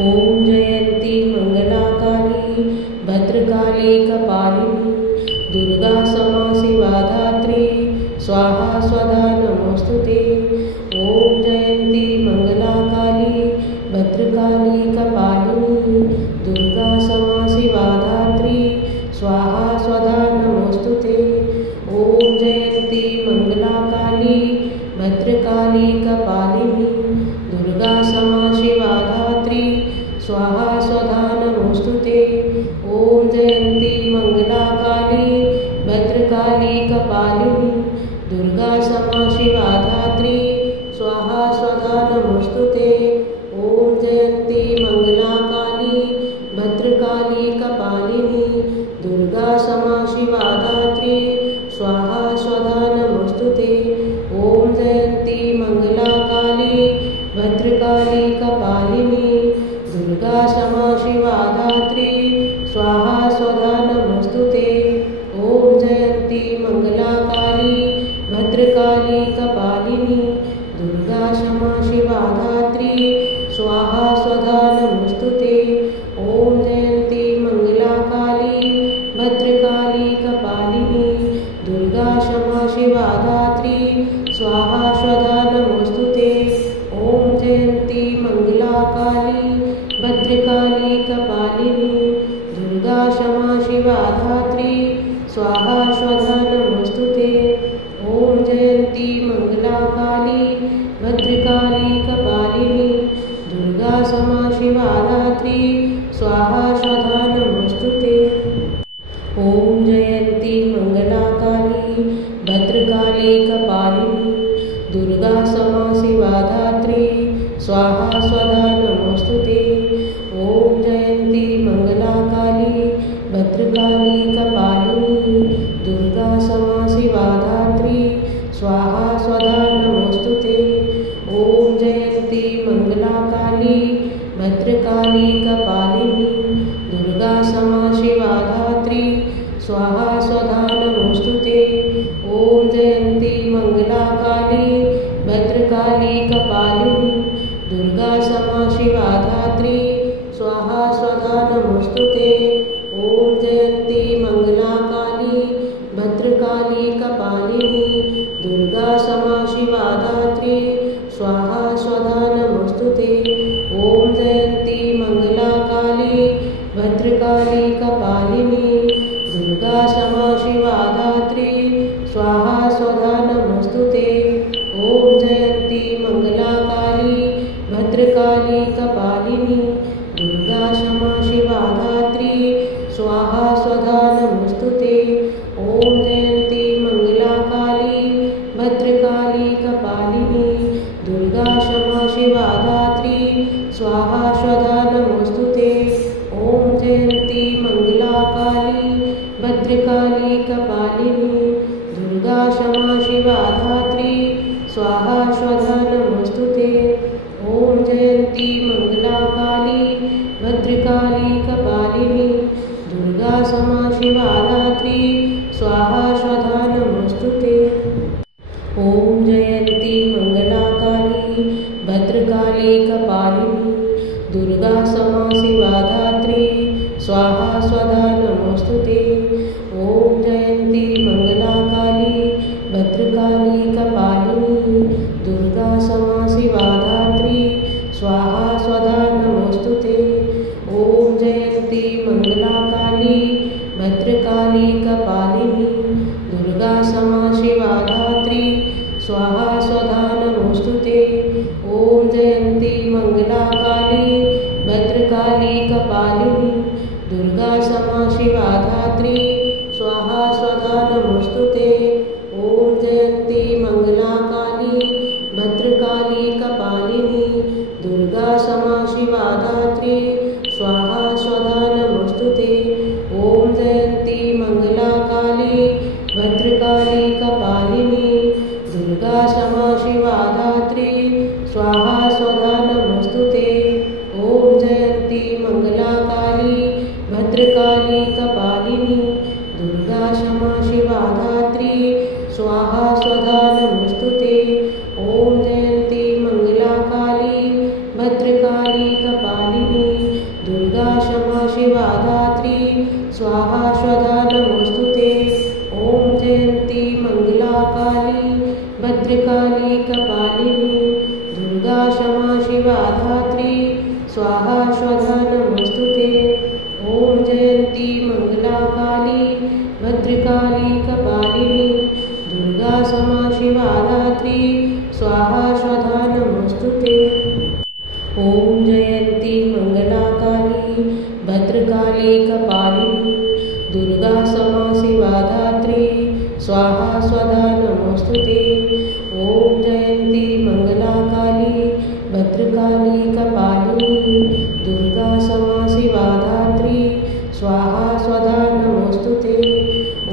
ओम जयंती मंगला काली भद्रकाली कपालिनी दुर्गा क्षमा शिवा धात्री स्वाहा स्वधा नमोस्तुते। ओम जयंती मंगला काली भद्रकाली कपालिनी दुर्गा क्षमा शिवा धात्री स्वाहा स्वधा नमोस्तुते। ओम जयंती मंगला काली भद्रकाली कपालिनी दुर्गा क्षमा शिवा धात्री स्वाहा स्वधा नमोस्तुते। ओम जयंती मंगला काली भद्रकाली कपालिनी दुर्गा क्षमा शिवा धात्री स्वाहा स्वधा नमोस्तुते। ओम जयंती मंगला काली भद्रकाली कपालिनी दुर्गा क्षमा शिवा धात्री स्वाहा स्वधा नमोस्तुते। ओम जयंती मंगला काली भद्रकाली कपालिनी दुर्गा क्षमा शिवा धात्री स्वाहा स्वधा नमोस्तुते। ओम जयंती मंगला काली भद्रकाली कपालिनी दुर्गा क्षमा शिवा धात्री स्वाहा स्वधा नमोस्तुते। ओम जयंती मंगला काली भद्रकाली कपालिनी दुर्गा क्षमा शिवा धात्री स्वाहा स्वधा नमोस्तुते। ओम जयंती मंगला काली भद्रकाली कपालिनी दुर्गा क्षमा शिवा धात्री स्वाहा स्वधा नमोस्तुते। ओम जयंती मंगला काली भद्रकाली कपालिनी दुर्गा क्षमा शिवा धात्री स्वाहा स्वधा नमोस्तुते। ओम जयंती मंगला काली भद्रकाली कपालिनी दुर्गा क्षमा शिवा धात्री स्वाहा स्वधा नमोस्तुते। ओम जयंती मंगला काली भद्रकाली कपालिनी दुर्गा क्षमा शिवा धात्री स्वाहा स्वधा नमोस्तुते। ओम जयंती मंगला काली भद्रकाली कपालिनी दुर्गा क्षमा शिवा धात्री स्वाहा स्वधा नमोस्तुते। ओम जयंती मंगला काली भद्रकाली कपालिनी दुर्गा क्षमा शिवा धात्री स्वाहा स्वधा नमोस्तुते। ओम जयंती मंगला काली भद्रकाली कपालिनी दुर्गा क्षमा शिवा धात्री स्वाहा स्वधा नमोस्तुते। ओम जयंती मंगला काली भद्रकाली कपालिनी दुर्गा क्षमा शिवा धात्री स्वाहा स्वधा नमोस्तुते। ओम जयंती मंगला काली भद्रकाली कपालिनी दुर्गा क्षमा शिवा धात्री स्वाहा स्वधा नमोस्तुते। ओम जयंती मंगला काली भद्रकाली कपालिनी दुर्गा क्षमा शिवा धात्री स्वाहा स्वधा नमोस्तुते। ओम जयंती मंगला काली भद्रकाली कपालिनी दुर्गा क्षमा शिवा धात्री स्वाहा स्वधा नमोस्तुते। ओम जयंती मंगला काली भद्रकाली कपालिनी दुर्गा क्षमा शिवा धात्री स्वाहा स्वधा नमोस्तुते। ओम जयंती मंगला काली भद्रकाली कपालिनी दुर्गा क्षमा शिवा धात्री स्वाहा स्वधा नमोस्तुते। ओम जयंती मंगला काली भद्रकाली कपालिनी दुर्गा क्षमा शिवा धात्री स्वाहा स्वधा नमोस्तुते। ओम जयंती मंगला काली भद्रकाली कपालिनी दुर्गा क्षमा शिवा धात्री स्वाहा स्वधा नमोस्तुते। ओम जयंती मंगला काली भद्रकाली कपालिनी दुर्गा क्षमा शिवा धात्री स्वाहा स्वधा नमोस्तुते। ओम जयंती मंगला काली भद्रकाली कपालिनी दुर्गा क्षमा शिवा धात्री स्वाहा स्वधा नमोस्तुते। ओम जयंती मंगला काली भद्रकाली कपालिनी दुर्गा क्षमा शिवा धात्री स्वाहा स्वधा नमोस्तुते। ओम जयंती मंगला काली भद्रकाली कपालिनी दुर्गा क्षमा शिवा धात्री स्वाहा स्वधा नमोस्तुते। ओम जयंती मंगला काली भद्रकाली कपालिनी कपालिनी दुर्गा क्षमा शिवा धात्री स्वाहा स्वधा नमोस्तुते। ओम जयंती मंगला काली भद्रकाली कपालिनी दुर्गा क्षमा शिवा धात्री स्वाहा स्वधा नमोस्तुते। ओम जयंती मंगला काली भद्रकाली कपालिनी दुर्गा क्षमा शिवा धात्री स्वाहा स्वधा नमोस्तुते। ओम जयंती मंगला काली भद्रकाली कपालिनी दुर्गा क्षमा शिवा धात्री स्वाहा स्वधा नमोस्तुते।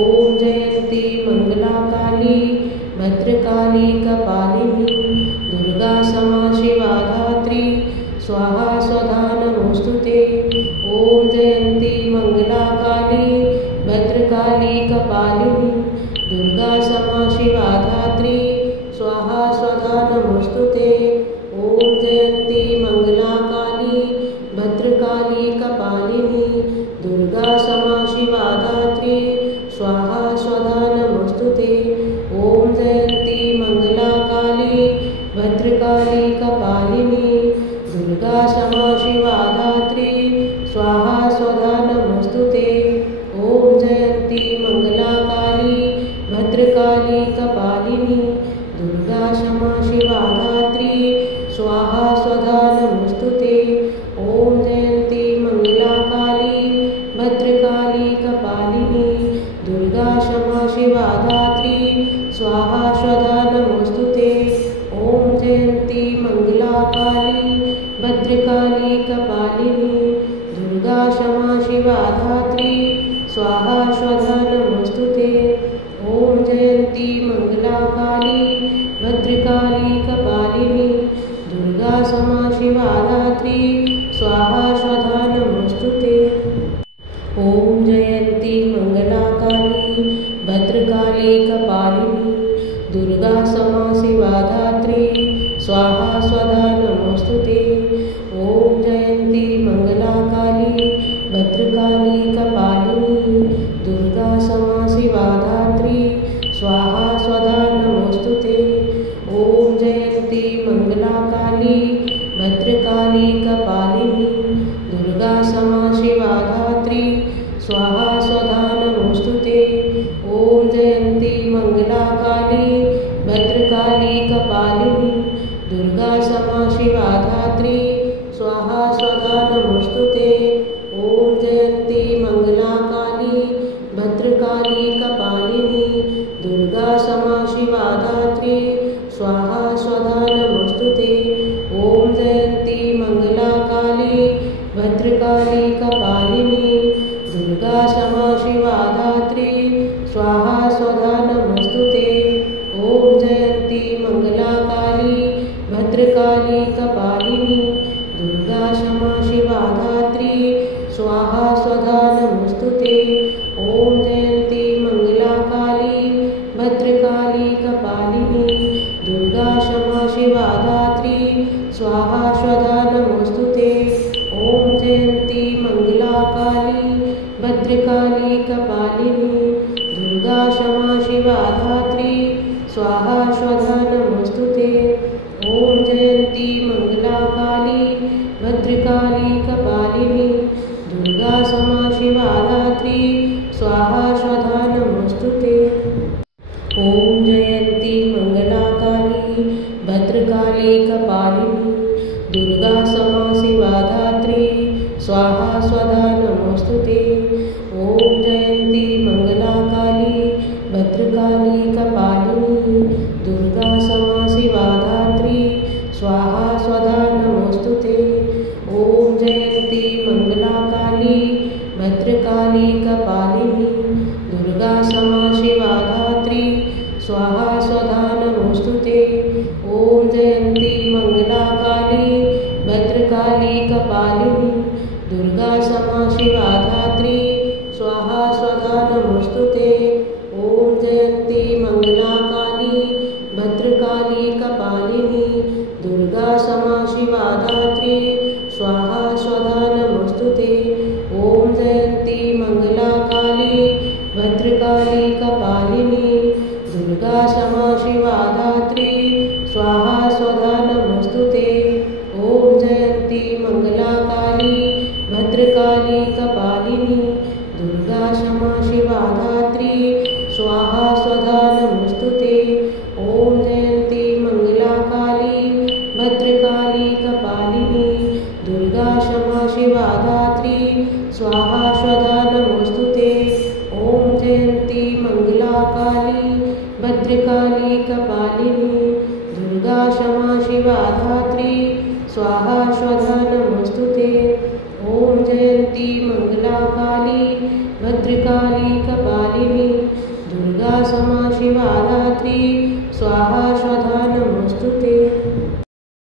ओम जयंती मंगला काली भद्रकाली कपालिनी दुर्गा क्षमा शिवा धात्री स्वाहा स्वधा नमोस्तुते। ओम जयंती मंगला काली भद्रकाली कपालिनी दुर्गा क्षमा शिवा धात्री स्वाहा स्वधा नमोस्तुते। ओम जयंती मंगला काली भद्रकाली कपालिनी दुर्गा क्षमा शिवा धात्री स्वाहा स्वधा नमोस्तुते। ओम जयंती मंगला काली भद्रकाली कपालिनी दुर्गा क्षमा शिवा धात्री स्वाहा स्वधा नमोस्तुते। ओम जयंती मंगला काली भद्रकाली कपालिनी दुर्गा क्षमा शिवा धात्री स्वाहा स्वधा नमोस्तुते। ओम जयंती मंगला काली भद्रकाली कपालिनी दुर्गा क्षमा शिवा धात्री स्वाहा स्वधा नमोस्तुते। ओम जयंती मंगला काली भद्रकाली कपालिनी दुर्गा क्षमा शिवा धात्री स्वाहा स्वधा नमोस्तुते। ओम जयंती मंगला काली भद्रकाली कपालिनी दुर्गा क्षमा शिवा धात्री स्वाहा स्वधा नमोस्तुते। ओम जयंती मंगला काली भद्रकाली कपालिनी दुर्गा क्षमा शिवा धात्री स्वाहा स्वधा नमोस्तुते। ओम जयंती मंगला काली भद्रकाली कपालिनी दुर्गा क्षमा शिवा धात्री स्वाहा स्वधा नमोस्तुते। ओम जयंती मंगला काली भद्रकाली कपालिनी दुर्गा क्षमा शिवा धात्री स्वाहा स्वधा नमोस्तुते। ओम जयंती मंगला काली भद्रकाली कपालिनी दुर्गा क्षमा शिवा धात्री स्वाहा स्वधा नमोस्तुते। ओम जयंती मंगला काली भद्रकाली कपालिनी दुर्गा क्षमा शिवा धात्री स्वाहा स्वधा नमोस्तुते। ओम जयंती मंगला काली भद्रकाली कपालिनी दुर्गा क्षमा शिवा धात्री स्वाहा स्वधा नमोस्तुते। ओम जयंती मंगला काली भद्रकाली कपालिनी दुर्गा क्षमा शिवा धात्री स्वाहा स्वधा नमोस्तुते। ओम जयंती मंगला काली भद्रकाली कपालिनी दुर्गा क्षमा शिवा धात्री स्वाहा स्वधा नमोस्तुते। ओम जयंती मंगला काली भद्रकाली कपालिनी दुर्गा क्षमा शिवा धात्री स्वाहा स्वधा नमोस्तुते। ओम जयंती मंगला काली भद्रकाली कपालिनी दुर्गा क्षमा शिवा धात्री स्वाहा स्वधा नमोस्तुते। ओम जयंती मंगला काली भद्रकाली कपालिनी दुर्गा क्षमा शिवा धात्री स्वाहा स्वधा नमोस्तुते। ओम जयंती मंगला काली भद्रकाली कपालिनी दुर्गा क्षमा शिवा धात्री स्वाहा स्वधा नमोस्तुते। ओम जयंती मंगला काली भद्रकाली कपालिनी दुर्गा क्षमा शिवा धात्री स्वाहा स्वधा नमोस्तुते। ओम जयंती मंगला काली भद्रकाली कपालिनी दुर्गा क्षमा शिवा धात्री स्वाहा स्वधा नमोस्तुते। ओम जयंती मंगला काली भद्रकाली कपालिनी दुर्गा क्षमा शिवा धात्री स्वाहा स्वधा नमोस्तुते। ओम जयंती मंगला काली भद्रकाली कपालिनी दुर्गा क्षमा शिवा धात्री स्वाहा जयन्ती मङ्गलाकाली भद्रकाली कपालिनी दुर्गा क्षमा शिवा धात्री स्वाहा स्वधा नमोस्तुते। ॐ जयन्ती मङ्गलाकाली भद्रकाली कपालिनी दुर्गा क्षमा शिवा धात्री स्वाहा स्वधा नमोस्तुते। ॐ जयन्ती मङ्गलाकाली भद्रकाली कपालिनी दुर्गा क्षमा शिवा धात्री स्वाहा स्वधा नमोस्तुते। ॐ जयन्ती मङ्गलाकाली भद्रकाली कपालिनी दुर्गा क्षमा शिवा धात्री